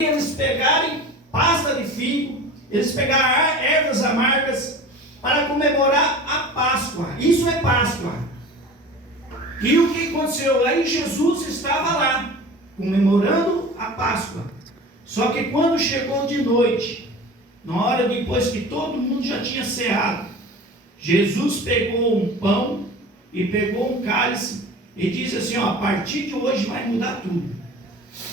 eles pegarem pasta de figo, eles pegaram ervas amargas para comemorar a Páscoa. Isso é Páscoa. E o que aconteceu? Aí Jesus estava lá, comemorando a Páscoa. Só que quando chegou de noite, na hora depois que todo mundo já tinha ceado, Jesus pegou um pão e pegou um cálice e disse assim, ó, a partir de hoje vai mudar tudo.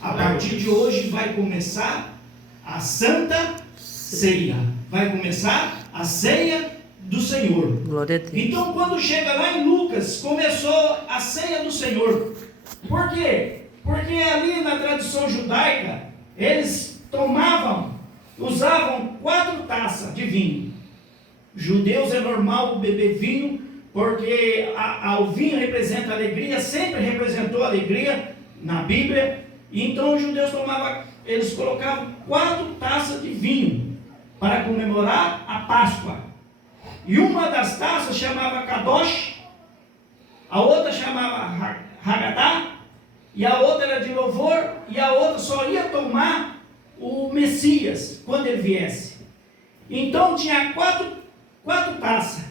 A partir de hoje vai começar a Santa Ceia. Vai começar a ceia do Senhor. Glória a Deus. Então, quando chega lá em Lucas, começou a ceia do Senhor. Por quê? Porque ali na tradição judaica, eles usavam 4 taças de vinho. Judeus é normal beber vinho, porque o vinho representa alegria, sempre representou alegria na Bíblia. Então os judeus eles colocavam 4 taças de vinho para comemorar a Páscoa. E uma das taças chamava Kadosh, a outra chamava Haggadah, e a outra era de louvor, e a outra só ia tomar o Messias quando ele viesse. Então tinha quatro taças.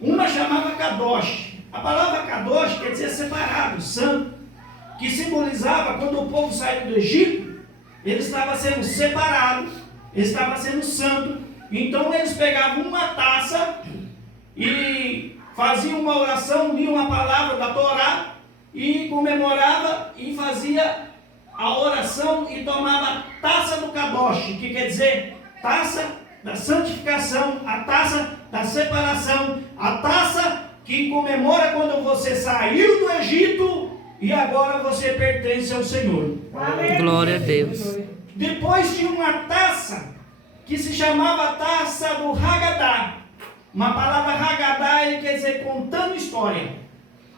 Uma chamava Kadosh. A palavra Kadosh quer dizer separado, santo, que simbolizava quando o povo saiu do Egito, ele estava sendo separado, ele estava sendo santo. Então eles pegavam uma taça e faziam uma oração, liam a palavra da Torá e comemorava e fazia a oração e tomava a taça do Kadosh, que quer dizer taça da santificação, a taça da separação, a taça que comemora quando você saiu do Egito e agora você pertence ao Senhor. Glória a Deus. Depois tinha uma taça que se chamava taça do Haggadah. Uma palavra Haggadah, ele quer dizer contando história.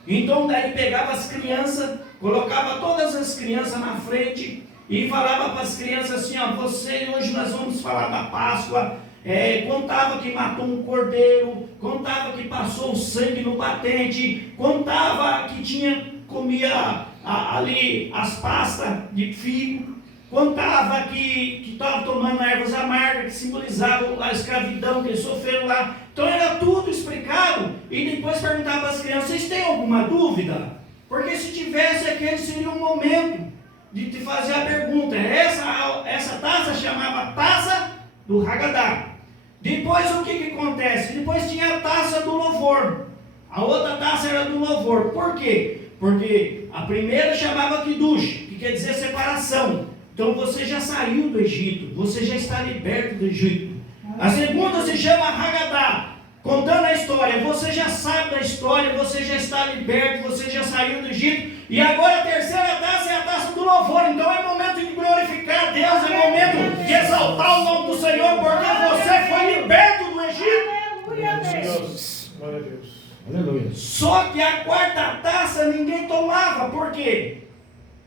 Então daí pegava as crianças, colocava todas as crianças na frente e falava para as crianças assim, ó, hoje nós vamos falar da Páscoa. Contava que matou um cordeiro, contava que passou o sangue no batente, contava que comia ali as pastas de figo, contava que estava tomando ervas amargas, que simbolizavam a escravidão que eles sofreram lá. Então era tudo explicado, e depois perguntava para as crianças, vocês têm alguma dúvida? Porque se tivesse, aquele seria o momento de te fazer a pergunta. Essa taça chamava taça do Haggadah. Depois o que acontece? Depois tinha a taça do louvor. A outra taça era do louvor. Por quê? Porque a primeira chamava Kiddush, que quer dizer separação. Então você já saiu do Egito, você já está liberto do Egito. A segunda se chama Haggadah, contando a história. Você já sabe da história, você já está liberto, você já saiu do Egito. E agora a terceira taça é a taça do louvor. Então é momento de glorificar a Deus, é momento de exaltar o nome do Senhor, porque você foi liberto do Egito. Glória a Deus. Aleluia. Só que a quarta taça ninguém tomava. Por quê?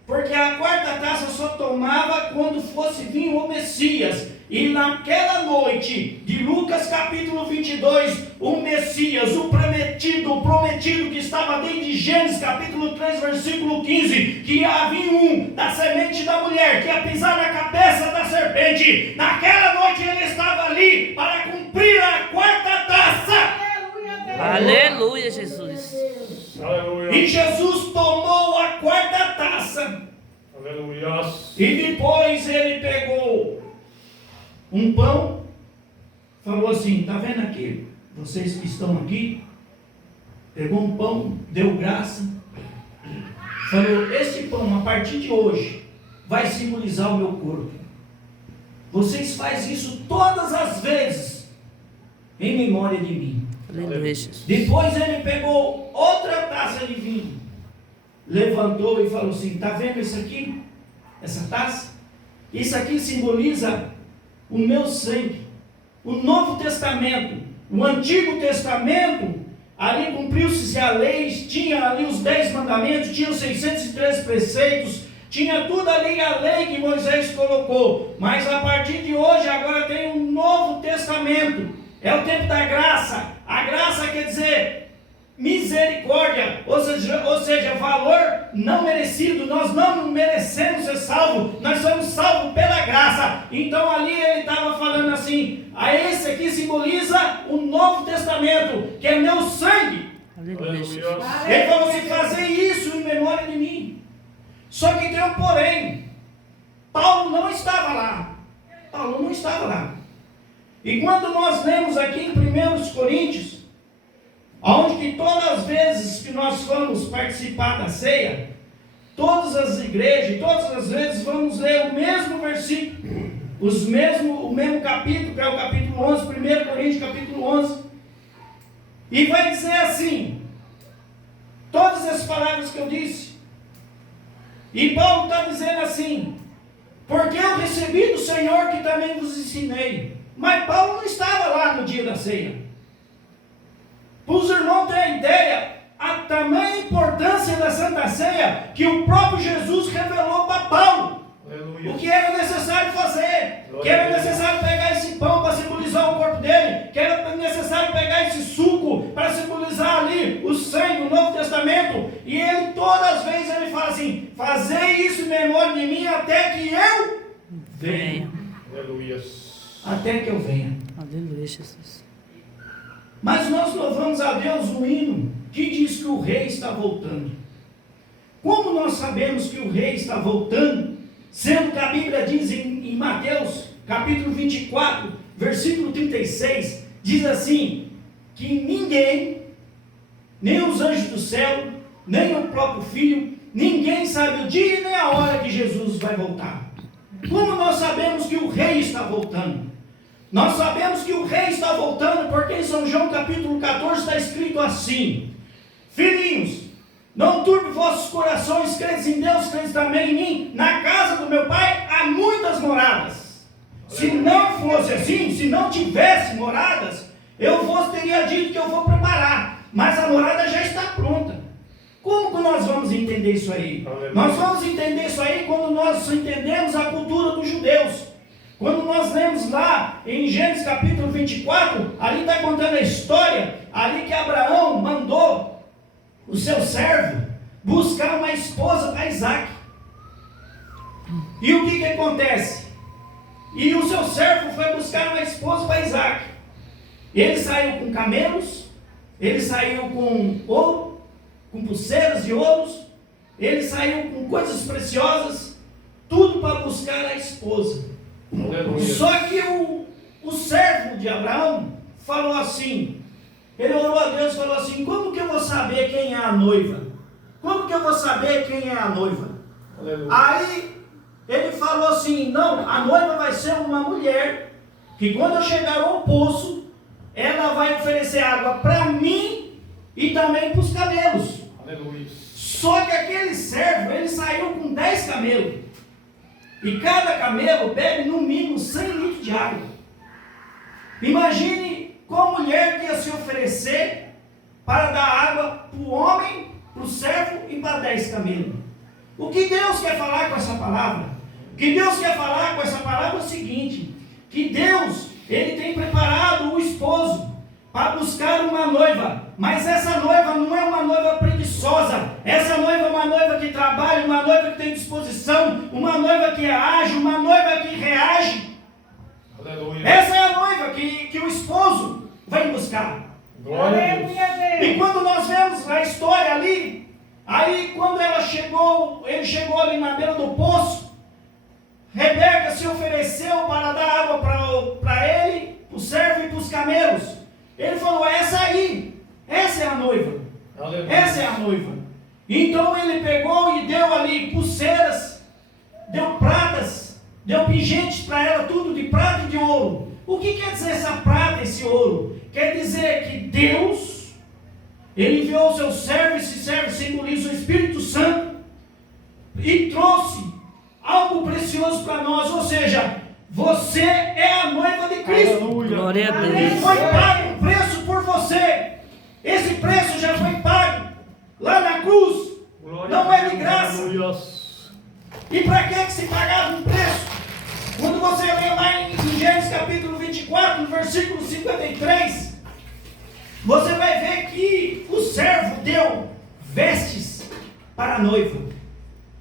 Porque a quarta taça só tomava quando fosse vir o Messias. E naquela noite de Lucas capítulo 22, o Messias, o prometido que estava desde Gênesis capítulo 3, versículo 15, que ia vir um da semente da mulher, que ia pisar na cabeça da serpente. Naquela noite ele estava ali para cumprir a quarta taça. Aleluia, Jesus. Aleluia. E Jesus tomou a quarta taça. Aleluia. E depois ele pegou um pão, falou assim, está vendo aqui, vocês que estão aqui, pegou um pão, deu graça, falou, este pão a partir de hoje vai simbolizar o meu corpo. Vocês fazem isso todas as vezes em memória de mim. Aleluia, Jesus. Depois ele pegou outra taça de vinho, levantou e falou assim, está vendo isso aqui? Essa taça? Isso aqui simboliza o meu sangue. O Novo Testamento, o Antigo Testamento, ali cumpriu-se a lei, tinha ali os 10 mandamentos, tinha os 613 preceitos, tinha tudo ali a lei que Moisés colocou. Mas a partir de hoje, agora tem um Novo Testamento. É o tempo da graça. A graça quer dizer misericórdia, ou seja, valor não merecido. Nós não merecemos ser salvos, nós somos salvos pela graça. Então ali ele estava falando assim, esse aqui simboliza o Novo Testamento, que é meu sangue. Aleluia, Jesus. Ele falou assim, fazer isso em memória de mim. Só que tem um porém, Paulo não estava lá. Paulo não estava lá. E quando nós lemos aqui em 1 Coríntios, onde que todas as vezes que nós vamos participar da ceia, todas as igrejas, todas as vezes vamos ler o mesmo versículo, o mesmo capítulo, que é o capítulo 11, 1 Coríntios capítulo 11, e vai dizer assim, todas as palavras que eu disse, e Paulo está dizendo assim, porque eu recebi do Senhor que também vos ensinei. Mas Paulo não estava lá no dia da ceia. Para os irmãos terem a ideia, a tamanha importância da Santa Ceia, que o próprio Jesus revelou para Paulo. Aleluia. O que era necessário fazer, que era necessário pegar esse pão para simbolizar o corpo dele, que era necessário pegar esse suco para simbolizar ali o sangue, o Novo Testamento. E ele, todas as vezes, ele fala assim, fazei isso em memória de mim até que eu venha. Aleluia. Até que eu venha. Aleluia, Jesus. Mas nós louvamos a Deus o hino que diz que o rei está voltando. Como nós sabemos que o rei está voltando, sendo que a Bíblia diz em Mateus, capítulo 24, versículo 36, diz assim, que ninguém, nem os anjos do céu, nem o próprio Filho, ninguém sabe o dia nem a hora que Jesus vai voltar. Como nós sabemos que o rei está voltando? Nós sabemos que o rei está voltando porque em São João capítulo 14 está escrito assim, filhinhos, não turbe vossos corações, credes em Deus, credes também em mim, na casa do meu pai há muitas moradas. Se não fosse assim, se não tivesse moradas, eu vos teria dito que eu vou preparar, mas a morada já está pronta. Como que nós vamos entender isso aí? Nós vamos entender isso aí quando nós entendemos a cultura dos judeus. Quando nós lemos lá em Gênesis capítulo 24, ali está contando a história, ali que Abraão mandou o seu servo buscar uma esposa para Isaac. E o que acontece? E o seu servo foi buscar uma esposa para Isaac. Ele saiu com camelos, ele saiu com ouro, com pulseiras de ouros, ele saiu com coisas preciosas, tudo para buscar a esposa. Só que o servo de Abraão falou assim, ele orou a Deus e falou assim, como que eu vou saber quem é a noiva? Como que eu vou saber quem é a noiva? Aleluia. Aí ele falou assim, não, a noiva vai ser uma mulher, que quando eu chegar ao poço, ela vai oferecer água para mim e também para os camelos. Aleluia. Só que aquele servo, ele saiu com 10 camelos. E cada camelo bebe no mínimo 100 litros de água. Imagine qual mulher que ia se oferecer para dar água para o homem, para o servo e para 10 camelos. O que Deus quer falar com essa palavra? O que Deus quer falar com essa palavra é o seguinte, que Deus, Ele tem preparado o esposo para buscar uma noiva, mas essa noiva não é uma noiva preguiçosa, essa noiva é uma noiva que trabalha, uma noiva que tem disposição, uma noiva que age, uma noiva que reage. Aleluia. Essa é a noiva que o esposo vem buscar. Glória a Deus. E quando nós vemos a história ali, aí quando ele chegou ali na beira do poço, Rebeca se ofereceu para dar água para ele, para o servo e para os camelos. Ele falou, essa aí, essa é a noiva. Aleluia. Essa é a noiva. Então ele pegou e deu ali pulseiras, deu pratas, deu pingentes para ela, tudo de prata e de ouro. O que quer dizer essa prata e esse ouro? Quer dizer que Deus, Ele enviou o seu servo, esse servo simboliza o Espírito Santo, e trouxe algo precioso para nós, ou seja, você é a noiva de Cristo. Aleluia. Glória a Deus. Foi pago um preço por você. Esse preço já foi pago lá na cruz. Glória, não é de graça. Aleluia. E para que se pagava um preço? Quando você lê lá em Gênesis capítulo 24, no versículo 53, você vai ver que o servo deu vestes para a noiva.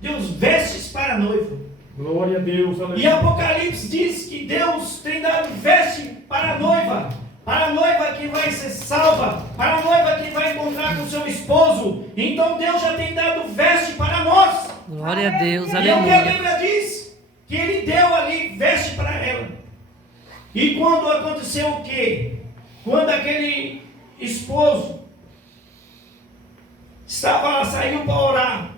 Deus vestes para a noiva. Glória a Deus. E Aleluia. Apocalipse diz que Deus tem dado veste para a noiva que vai ser salva, para a noiva que vai encontrar com seu esposo. Então Deus já tem dado veste para nós. Glória a Deus, E é o que a aleluia. Bíblia diz, que Ele deu ali veste para ela. E quando aconteceu o quê? Quando aquele esposo saiu para orar,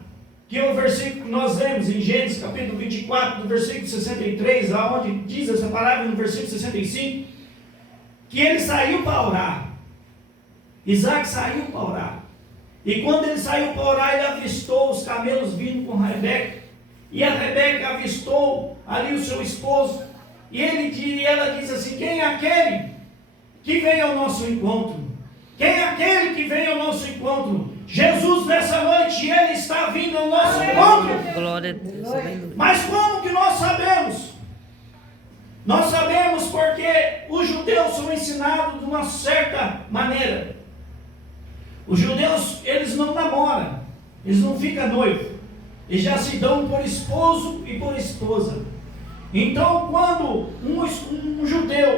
que é o versículo que nós lemos em Gênesis capítulo 24, do versículo 63, aonde diz essa palavra no versículo 65, que ele saiu para orar. Isaac saiu para orar. E quando ele saiu para orar, ele avistou os camelos vindo com Rebeca. E a Rebeca avistou ali o seu esposo. E ela diz assim: quem é aquele que vem ao nosso encontro? Quem é aquele que vem ao nosso encontro? Jesus, nessa noite, Ele está vindo ao nosso encontro. Glória a Deus, aleluia. Mas como que nós sabemos? Nós sabemos porque os judeus são ensinados de uma certa maneira. Os judeus, eles não namoram, eles não ficam noivos, eles já se dão por esposo e por esposa. Então, quando um judeu